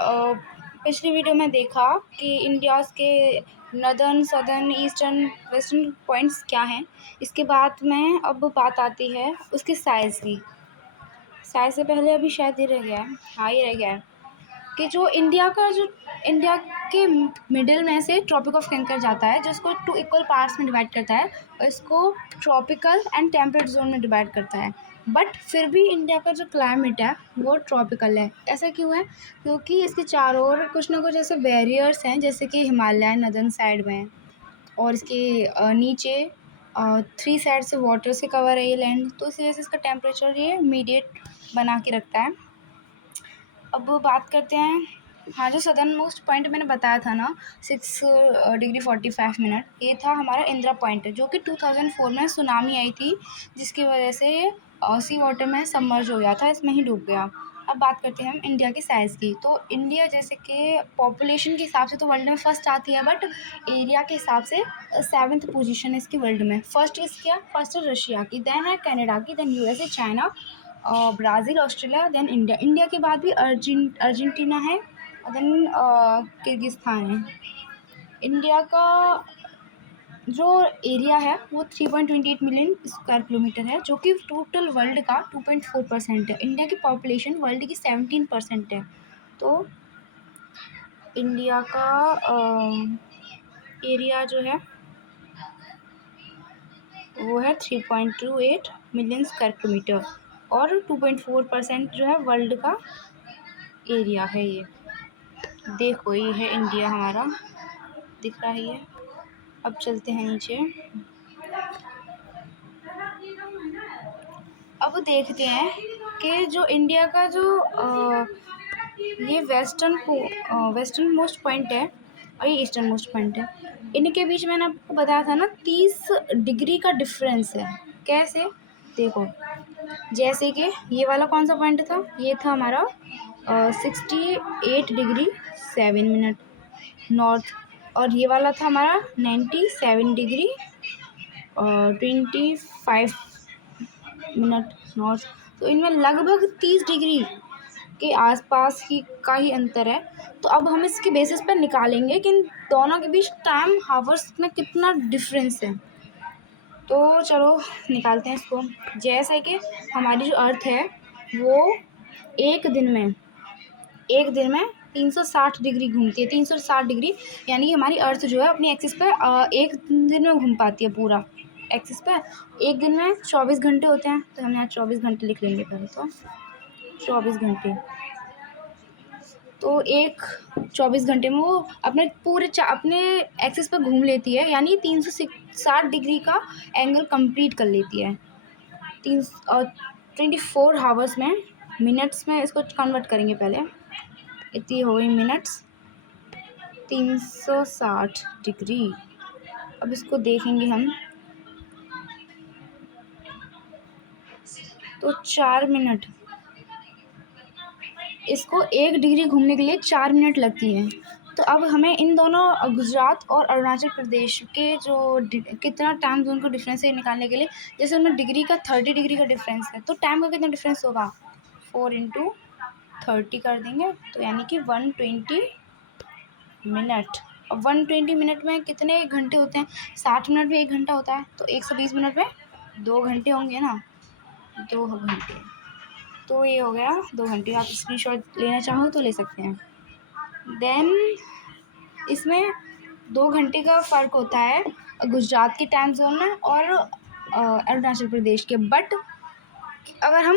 पिछली वीडियो में देखा कि इंडियाज़ के northern, southern, eastern, western points क्या हैं। इसके बाद में अब बात आती है उसकी साइज़ की। साइज़ से पहले अभी शायद ये रह गया है, हाँ ये रह गया है कि जो इंडिया के मिडिल में से ट्रॉपिक ऑफ कैंकर जाता है, जो इसको 2 इक्वल पार्ट्स में डिवाइड करता है और इसको ट्रॉपिकल एंड टेम्परेट जोन में डिवाइड करता है। बट फिर भी इंडिया का जो क्लाइमेट है वो ट्रॉपिकल है। ऐसा क्यों है? क्योंकि इसके चारों ओर कुछ ना कुछ ऐसे बैरियर्स हैं, जैसे कि हिमालय नदर्न साइड में है और इसके नीचे 3 साइड से वाटर से कवर है ये लैंड, तो इसी वजह से इसका टेम्परेचर ये मीडिएट बना के रखता है। अब बात करते हैं, हाँ जो सदर्न मोस्ट पॉइंट मैंने बताया था ना 6 डिग्री 45 मिनट, ये था हमारा इंदिरा पॉइंट, जो कि 2004 में सुनामी आई थी, जिसकी वजह से सी वाटर में सबमर्ज हो गया था, इसमें ही डूब गया। अब बात करते हैं हम इंडिया की साइज़ की। तो इंडिया जैसे कि पॉपुलेशन के हिसाब से तो वर्ल्ड में फर्स्ट आती है, बट एरिया के हिसाब से 7th पोजीशन है इसकी वर्ल्ड में। फर्स्ट है रशिया की, देन है कनाडा की, then USA, China, Brazil, Australia, then India. India के बाद भी अर्जेंटीना है और देन किर्गिस्तान है। इंडिया का जो एरिया है वो 3.28 मिलियन स्क्वायर किलोमीटर है, जो कि टोटल वर्ल्ड का 2.4% है। इंडिया की पॉपुलेशन वर्ल्ड की 17% है। तो इंडिया का एरिया जो है वो है 3.28 मिलियन स्क्वायर किलोमीटर और 2.4% जो है वर्ल्ड का एरिया है। ये देखो, ये है इंडिया हमारा, दिख रहा है ये। अब चलते हैं नीचे। अब देखते हैं कि जो इंडिया का जो ये वेस्टर्न मोस्ट पॉइंट है और ये ईस्टर्न मोस्ट पॉइंट है, इनके बीच मैंने आपको बताया था ना 30 डिग्री का डिफरेंस है। कैसे? देखो, जैसे कि ये वाला कौन सा पॉइंट था, ये था हमारा 68 डिग्री 7 मिनट नॉर्थ, और ये वाला था हमारा 97 डिग्री 25 मिनट नॉर्थ। तो इनमें लगभग 30 डिग्री के आसपास का ही अंतर है। तो अब हम इसके बेसिस पर निकालेंगे कि इन दोनों के बीच टाइम हावर्स में कितना डिफरेंस है। तो चलो निकालते हैं इसको। जैसे कि हमारी जो अर्थ है वो एक दिन में 360 डिग्री घूमती है। 360 डिग्री यानी कि हमारी अर्थ जो है अपनी एक्सिस पे एक दिन में घूम पाती है पूरा एक्सिस पे। एक दिन में 24 घंटे होते हैं, तो हम यहाँ 24 घंटे लिख लेंगे पहले। तो 24 घंटे, तो 24 घंटे में वो अपने पूरे अपने एक्सिस पे घूम लेती है, यानी 360 डिग्री का एंगल कंप्लीट कर लेती है। 24 हावर्स में, मिनट्स में इसको कन्वर्ट करेंगे पहले। इतनी हो गई मिनट्स, 360 डिग्री। अब इसको देखेंगे हम, तो 4 मिनट, इसको 1 डिग्री घूमने के लिए 4 मिनट लगती है। तो अब हमें इन दोनों गुजरात और अरुणाचल प्रदेश के जो कितना टाइम जोन का डिफरेंस है निकालने के लिए, जैसे उनमें डिग्री का 30 डिग्री का डिफरेंस है, तो टाइम का कितना डिफरेंस होगा, 4 × 30 कर देंगे, तो यानी कि 120 मिनट। अब 120 मिनट में कितने घंटे होते हैं? 60 मिनट में 1 घंटा होता है, तो 120 मिनट में 2 घंटे होंगे ना, 2 घंटे। तो ये हो गया 2 घंटे। आप स्क्रीनशॉट लेना चाहो तो ले सकते हैं। देन इसमें 2 घंटे का फ़र्क होता है गुजरात के टाइम जोन में और अरुणाचल प्रदेश के। बट अगर हम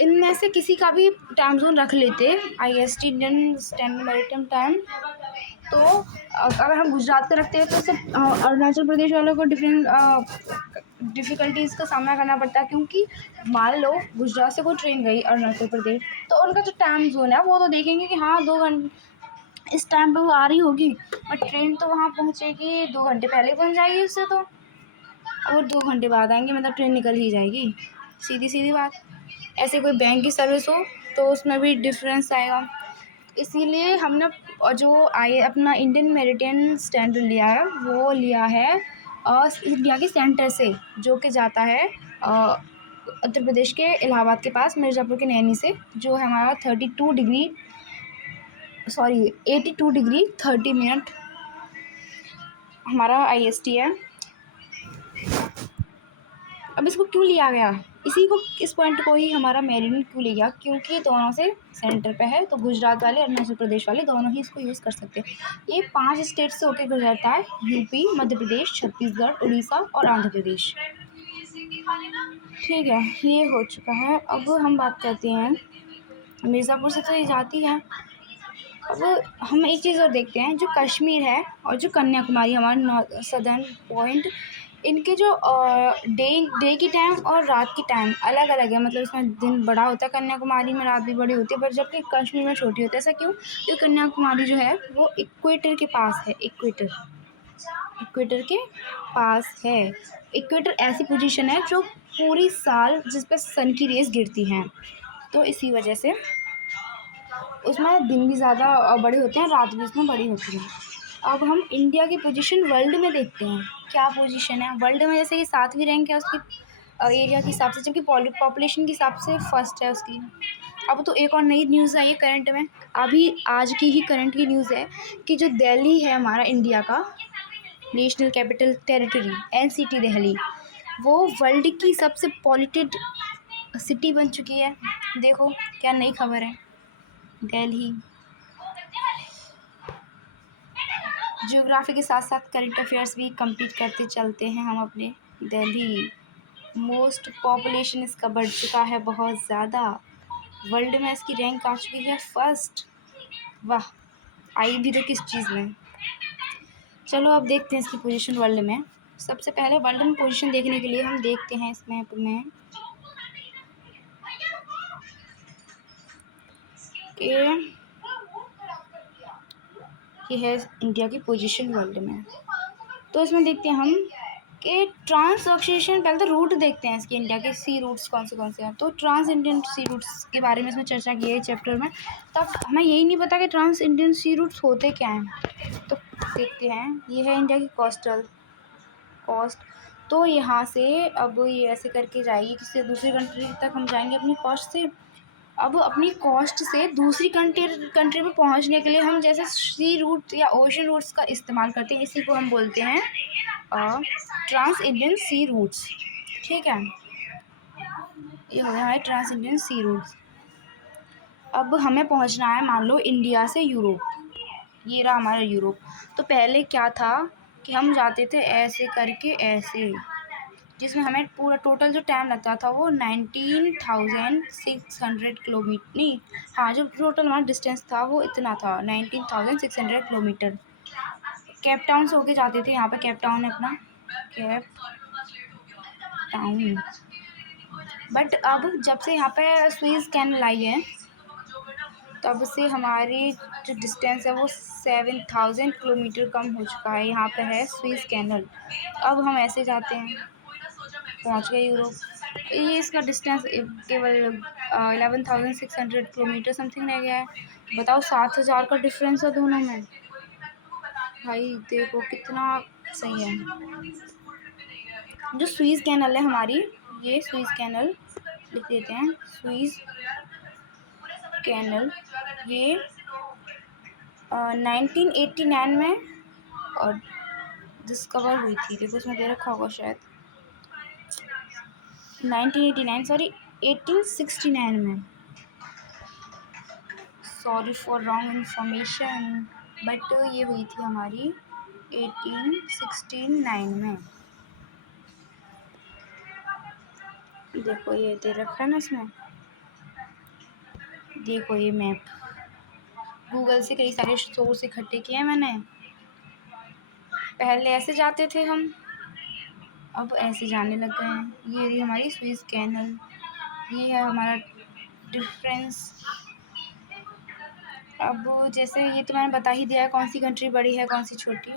इनमें से किसी का भी टाइम जोन रख लेते, IST Indian standard maritime time, तो अगर हम गुजरात का रखते हैं तो सिर्फ अरुणाचल प्रदेश वालों को डिफ़िकल्टीज़ का सामना करना पड़ता है, क्योंकि मान लो गुजरात से कोई ट्रेन गई अरुणाचल प्रदेश, तो उनका जो टाइम जोन है वो तो देखेंगे कि हाँ 2 घंटे इस टाइम पे वो आ रही होगी, बट ट्रेन तो वहाँ पहुँचेगी 2 घंटे पहले पहुँच जाएगी उससे, तो और 2 घंटे बाद आएंगे, मतलब ट्रेन निकल ही जाएगी, सीधी सीधी बात। ऐसे कोई बैंक की सर्विस हो तो उसमें भी डिफरेंस आएगा। इसीलिए हमने जो अपना इंडियन मैरिटाइम स्टैंडर्ड लिया है वो लिया है इंडिया के सेंटर से, जो कि जाता है उत्तर प्रदेश के इलाहाबाद के पास मिर्ज़ापुर के नैनी से, जो है हमारा 32 डिग्री सॉरी 82 डिग्री 30 मिनट हमारा IST है। अब इसको क्यों लिया गया, इस पॉइंट को ही हमारा मेरिडियन क्यों लिया, क्योंकि दोनों से सेंटर पे है, तो गुजरात वाले अरुणाचल प्रदेश वाले दोनों ही इसको यूज़ कर सकते हैं। ये 5 स्टेट से होकर गुजरता है, यूपी, मध्य प्रदेश, छत्तीसगढ़, उड़ीसा और आंध्र प्रदेश। ठीक है, ये हो चुका है। अब हम बात करते हैं मिर्ज़ापुर से, तो ये जाती है। अब हम एक चीज़ और देखते हैं, जो कश्मीर है और जो कन्याकुमारी हमारा सदर्न पॉइंट, इनके जो डे की टाइम और रात की टाइम अलग अलग है। मतलब इसमें दिन बड़ा होता है कन्याकुमारी में, रात भी बड़ी होती है, पर जबकि कश्मीर में छोटी होती है। ऐसा क्यों? क्योंकि कन्याकुमारी जो है वो इक्वेटर के पास है। इक्वेटर के पास है। इक्वेटर ऐसी पोजीशन है जो पूरी साल जिस पर सन की रेस गिरती हैं, तो इसी वजह से उसमें दिन भी ज़्यादा बड़े होते हैं, रात भी उसमें बड़ी होती है। अब हम इंडिया की पोजीशन वर्ल्ड में देखते हैं, क्या पोजीशन है वर्ल्ड में। जैसे कि 7वीं रैंक है उसकी एरिया के हिसाब से, जबकि पॉपुलेशन के हिसाब से फर्स्ट है उसकी। अब तो एक और नई न्यूज़ आई है करंट में, अभी आज की ही करंट की न्यूज़ है कि जो दिल्ली है हमारा इंडिया का national capital territory NCT Delhi, वो वर्ल्ड की सबसे पॉल्यूटेड सिटी बन चुकी है। देखो क्या नई खबर है। दिल्ली ज्योग्राफी के साथ साथ करंट अफेयर्स भी कंप्लीट करते चलते हैं हम अपने। दिल्ली मोस्ट पॉपुलेशन इसका बढ़ चुका है बहुत ज़्यादा, वर्ल्ड में इसकी रैंक आ चुकी है फर्स्ट। वाह, आई भी तो किस चीज़ में। चलो अब देखते हैं इसकी पोजीशन वर्ल्ड में। सबसे पहले वर्ल्ड में पोजीशन देखने के लिए हम देखते हैं इस मैप में कि ये है इंडिया की पोजीशन वर्ल्ड में। तो इसमें देखते हैं हम कि ट्रांस ऑक्सीजन, पहले तो रूट देखते हैं इसके इंडिया के, सी रूट्स कौन से हैं। तो ट्रांस इंडियन सी रूट्स के बारे में इसमें चर्चा की है चैप्टर में। तब हमें यही नहीं पता कि ट्रांस इंडियन सी रूट्स होते क्या हैं। तो देखते हैं, ये है इंडिया की कोस्ट। तो यहाँ से अब ये ऐसे करके जाएगी, किसी दूसरी कंट्री तक हम जाएंगे अपनी कोस्ट से। अब अपनी कोस्ट से दूसरी कंट्री में पहुँचने के लिए हम जैसे सी रूट या ओशन रूट्स का इस्तेमाल करते हैं, इसी को हम बोलते हैं ट्रांस इंडियन सी रूट्स। ठीक है, ये हो गया हमारे ट्रांस इंडियन सी रूट्स। अब हमें पहुंचना है मान लो इंडिया से यूरोप, ये रहा हमारा यूरोप। तो पहले क्या था कि हम जाते थे ऐसे करके ऐसे, जिसमें हमें पूरा टोटल जो टाइम लगता था वो 19,600 किलोमीटर, नहीं हाँ, जो टोटल हमारा डिस्टेंस था वो इतना था 19,600 किलोमीटर। केप टाउन से होके जाते थे, यहाँ पे केप टाउन है अपना, केप टाउन। बट अब जब से यहाँ पे स्वीज कैनल आई है, तब से हमारी जो डिस्टेंस है वो 7,000 किलोमीटर कम हो चुका है। यहाँ पे है स्वीज कैनल। अब हम ऐसे जाते हैं, पहुँच गए यूरोप। ये इसका डिस्टेंस केवल 11,600 किलोमीटर समथिंग रह गया है। बताओ 7,000 का डिफरेंस है दोनों में। भाई देखो कितना सही है। जो स्वीज कैनल है हमारी, ये स्वीज कैनल लिख देते हैं, स्वीज कैनल, ये 1989 में और डिस्कवर हुई थी। देखो उसमें दे रखा होगा शायद 1989, सॉरी 1869 में। Sorry for wrong information, but ये हुई थी हमारी 1869 में। देखो ये दे रखा है ना इसमें, देखो ये मैप, गूगल से कई सारे सोर्स इकट्ठे किए हैं मैंने। पहले ऐसे जाते थे हम, अब ऐसे जाने लग गए हैं। ये रही हमारी स्वीज कैनल, ये है हमारा डिफरेंस। अब जैसे ये तो मैंने बता ही दिया है कौन सी कंट्री बड़ी है कौन सी छोटी।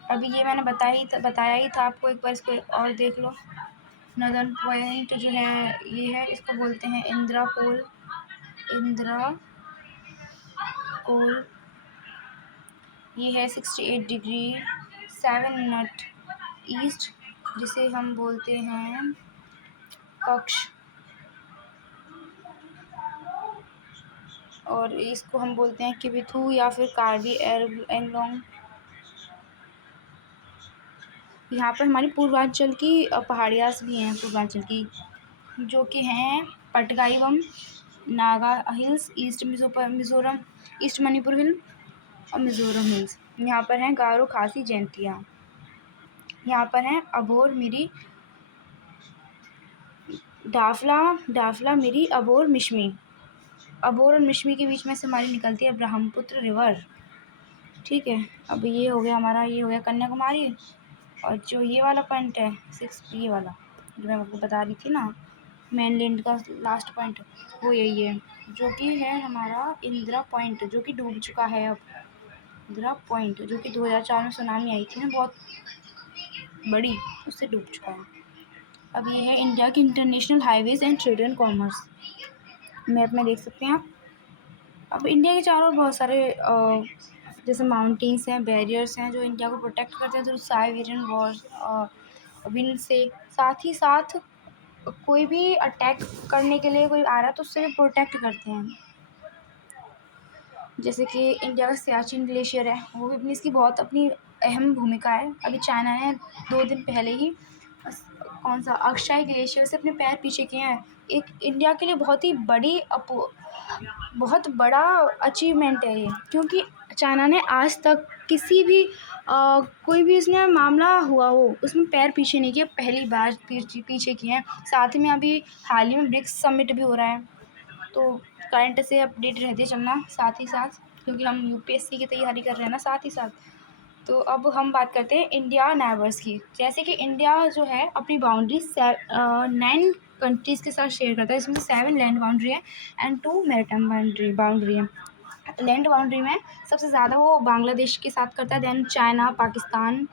अभी ये मैंने बताया ही था आपको, एक बार इसको और देख लो। नदर्न पॉइंट जो है ये है, इसको बोलते हैं इंदिरा पोल। ये है 68 डिग्री 7 मिनट ईस्ट, जिसे हम बोलते हैं कक्ष। और इसको हम बोलते हैं किबिथू या फिर कार्बी एंगलोंग। यहाँ पर हमारी पूर्वांचल की पहाड़ियाँ भी हैं, पूर्वांचल की, जो कि हैं Patkai Bum, Naga hills, east Mizoram, east Manipur hill और मिज़ोरम हिल्स। यहाँ पर हैं गारो, खासी, जैंतिया। यहाँ पर हैं अबोर, मिरी, डाफला, मिरी, अबोर, मिशमी। अबोर और मिशमी के बीच में से हमारी निकलती है ब्रह्मपुत्र रिवर। ठीक है, अब ये हो गया हमारा, ये हो गया कन्याकुमारी। और जो ये वाला पॉइंट है 6, ये वाला जो मैं आपको बता रही थी ना, मेनलैंड का लास्ट पॉइंट, वो यही है, जो कि है हमारा इंदिरा पॉइंट, जो कि डूब चुका है अब। इंदिरा पॉइंट जो कि 2004 में सुनामी आई थी ना, बहुत बड़ी, उससे डूब चुका है। अब ये है इंडिया की international highways and trade and commerce. Map में देख सकते हैं आप। अब इंडिया के चारों ओर बहुत सारे जैसे माउंटेन्स हैं, बैरियर्स हैं, जो इंडिया को प्रोटेक्ट करते हैं थ्रू साइबेरियन वॉर विंड से। साथ ही साथ कोई भी अटैक करने के लिए कोई आ रहा है तो उससे भी प्रोटेक्ट करते हैं। जैसे कि इंडिया का सियाचिन ग्लेशियर है, वो भी इसकी बहुत अपनी अहम भूमिका है। अभी चाइना ने 2 दिन पहले ही कौन सा अक्षय ग्लेशियर से अपने पैर पीछे किए हैं। एक इंडिया के लिए बहुत बड़ा अचीवमेंट है ये, क्योंकि चाइना ने आज तक किसी भी कोई भी इसमें मामला हुआ हो उसमें पैर पीछे नहीं किया, पहली बार पीछे किए हैं। साथ ही में अभी हाल ही में ब्रिक्स समिट भी हो रहा है, तो करंट से अपडेट रहते चलना साथ ही साथ, क्योंकि हम यूपीएससी की तैयारी कर रहे हैं ना साथ ही साथ। तो अब हम बात करते हैं इंडिया नेबर्स की। जैसे कि इंडिया जो है अपनी बाउंड्री 9 कंट्रीज़ के साथ शेयर करता है, इसमें 7 लैंड बाउंड्री है एंड 2 मैरीटाइम बाउंड्री है। लैंड बाउंड्री में सबसे ज़्यादा वो बांग्लादेश के साथ करता है, then China, Pakistan,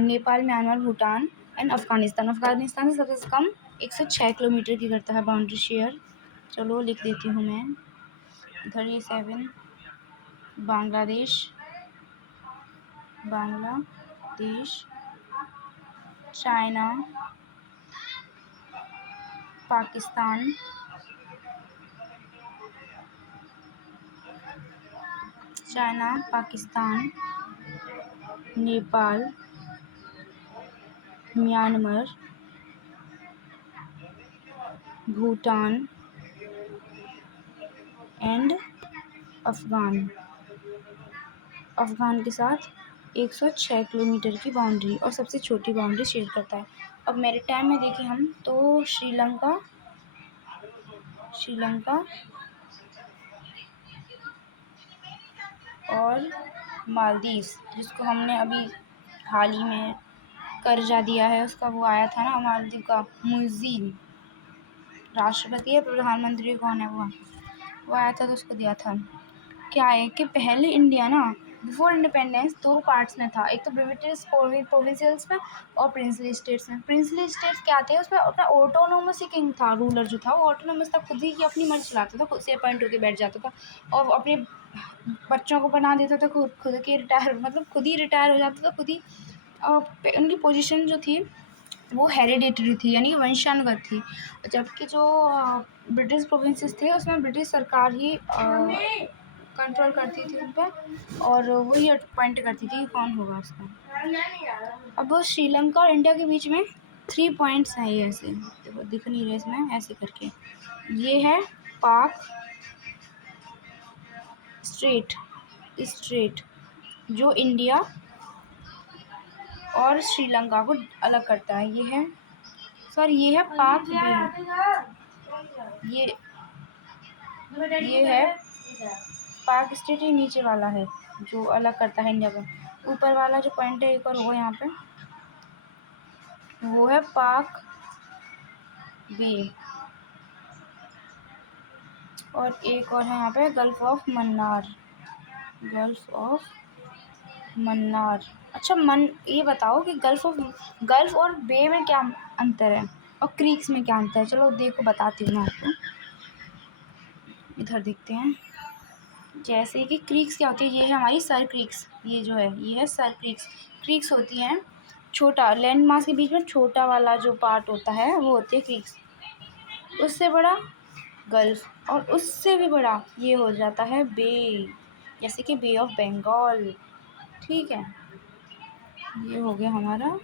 Nepal, Myanmar, Bhutan and Afghanistan. Afghanistan से सबसे कम 106 किलोमीटर की करता है बाउंड्री शेयर। चलो लिख देती हूँ मैं इधर, ये 7 Bangladesh, China, Pakistan, Nepal, Myanmar, Bhutan and Afghan के साथ 106 किलोमीटर की बाउंड्री और सबसे छोटी बाउंड्री शेयर करता है। अब मैरीटाइम में देखें हम तो श्रीलंका और मालदीव्स, जिसको हमने अभी हाल ही में कर्जा दिया है, उसका वो आया था ना मालदीव का मुइज़्ज़ीन, राष्ट्रपति है, प्रधानमंत्री कौन है वो आया था तो उसको दिया था। क्या है कि पहले इंडिया ना बिफोर इंडिपेंडेंस 2 पार्ट्स में था, एक तो ब्रिटिश प्रोविंशियल्स में और प्रिंसली स्टेट्स में। प्रिंसली स्टेट्स क्या थे, उसमें अपना ऑटोनोमस ही किंग था, रूलर जो था वो ऑटोनोमस था, खुद ही की अपनी मर्जी चलाता था, खुद से अपॉइंट होकर बैठ जाता था और अपने बच्चों को बना देता था, खुद के रिटायर, मतलब खुद ही रिटायर हो जाता था, खुद ही उनकी पोजीशन जो थी वो हेरिडेटरी थी, यानी कि वंशानुगत थी। जबकि जो ब्रिटिश प्रोविंसेस थे उसमें ब्रिटिश सरकार ही कंट्रोल करती थी उन पर और वही अपॉइंट करती थी कि कौन होगा उसका। अब श्रीलंका और इंडिया के बीच में 3 पॉइंट्स हैं, ये ऐसे देखो, दिख नहीं रहे इसमें, ऐसे करके ये है पाक स्ट्रेट जो इंडिया और श्रीलंका को अलग करता है। ये है पाक बे, ये है पाक स्ट्रेट, ही नीचे वाला है जो अलग करता है इंडिया को। ऊपर वाला जो पॉइंट है एक और वो यहाँ पे, वो है पाक बे, और एक और है यहाँ पे गल्फ ऑफ मन्नार। अच्छा ये बताओ कि गल्फ और बे में क्या अंतर है और क्रीक्स में क्या अंतर है? चलो देखो बताती हूँ मैं आपको, इधर देखते हैं। जैसे कि क्रीक्स क्या होती है, ये है हमारी सर क्रीक्स, ये जो है ये है सर क्रीक्स होती हैं छोटा लैंड मास के बीच में छोटा वाला जो पार्ट होता है वो होती है क्रीक्स। उससे बड़ा गल्फ, और उससे भी बड़ा ये हो जाता है बे, जैसे कि बे ऑफ बंगाल। ठीक है, ये हो गया हमारा।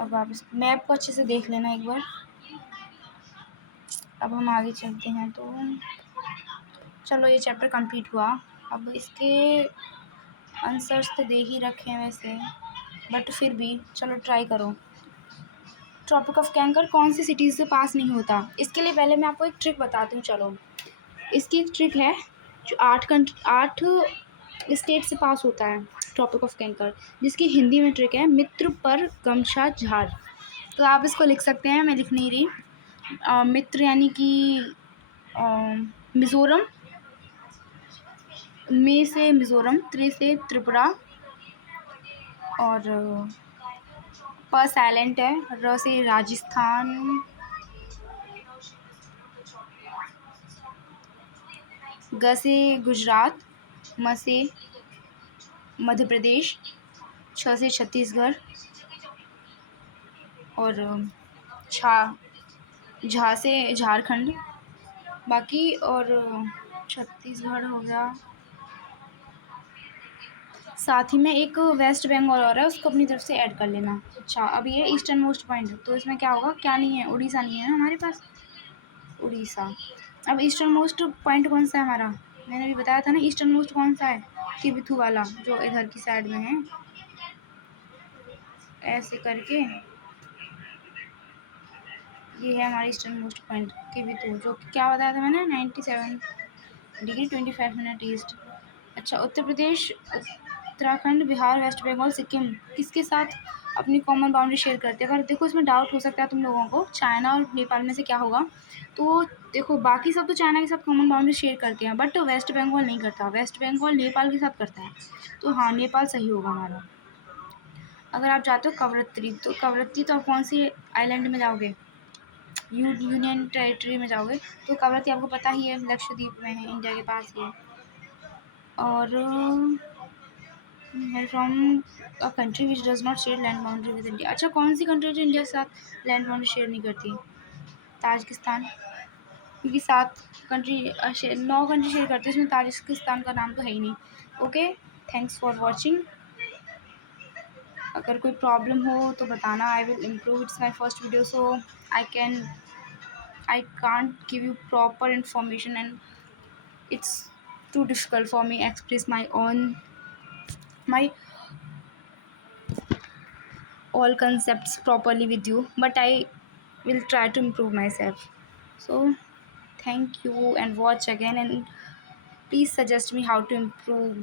अब आप इस मैप को अच्छे से देख लेना एक बार। अब हम आगे चलते हैं, तो चलो ये चैप्टर कंप्लीट हुआ। अब इसके आंसर्स तो दे ही रखे हैं वैसे, बट फिर भी चलो ट्राई करो। ट्रॉपिक ऑफ कैंकर कौन सी सिटीज़ से पास नहीं होता? इसके लिए पहले मैं आपको एक ट्रिक बताती हूँ। चलो, इसकी एक ट्रिक है जो 8 स्टेट से पास होता है ट्रॉपिक ऑफ कैंकर, जिसकी हिंदी में ट्रिक है मित्र पर गमछा झाड़। तो आप इसको लिख सकते हैं, मैं लिख नहीं रही। मित्र यानी कि मिज़ोरम, मे से मिज़ोरम, त्रि से त्रिपुरा, और प साइलेंट है, र से राजस्थान, ग से गुजरात, म से मध्य प्रदेश, छ से छत्तीसगढ़, और छा झा से झारखंड। बाकी और छत्तीसगढ़ हो गया। साथ ही में एक वेस्ट बंगाल और है, उसको अपनी तरफ से ऐड कर लेना। अच्छा, अब ये ईस्टर्न मोस्ट पॉइंट, तो इसमें क्या होगा, क्या नहीं है, उड़ीसा नहीं है ना हमारे पास, उड़ीसा। अब ईस्टर्न मोस्ट पॉइंट कौन सा है हमारा, मैंने भी बताया था ना ईस्टर्न मोस्ट कौन सा है, किबिथू वाला जो इधर की साइड में है, ऐसे करके ये है हमारा ईस्टर्न मोस्ट पॉइंट किबिथू, जो क्या बताया था मैंने, 97 डिग्री 25 मिनट ईस्ट। अच्छा, उत्तर प्रदेश, उत्तराखंड, बिहार, वेस्ट बंगाल, सिक्किम किसके साथ अपनी कॉमन बाउंड्री शेयर करते हैं? अगर देखो इसमें डाउट हो सकता है तुम लोगों को, चाइना और नेपाल में से क्या होगा। तो देखो बाकी सब तो चाइना के साथ कॉमन बाउंड्री शेयर करते हैं, बट वेस्ट बंगाल नहीं करता, वेस्ट बंगाल नेपाल के साथ करता है। तो हाँ, नेपाल सही होगा हमारा। अगर आप जाते हो कवरत्ती, तो कवरत्ती तो आप कौन सी आइलैंड में जाओगे, यूनियन टेरिटरी में जाओगे, तो कवरत्ती आपको पता ही है, लक्षद्वीप में है, इंडिया के पास ही है। और from a country which does not share land boundary with India. अच्छा, कौन सी कंट्री जो इंडिया के साथ लैंड बाउंड्री शेयर नहीं करती? ताजिकिस्तान, क्योंकि 9 कंट्री शेयर करती है, उसमें ताजिकिस्तान का नाम तो है ही नहीं। Okay, thanks for watching. अगर कोई प्रॉब्लम हो तो बताना, I will improve, it's my first video, so I can't give you proper information and it's too difficult for me express my all concepts properly with you, but I will try to improve myself. So thank you and watch again, and please suggest me how to improve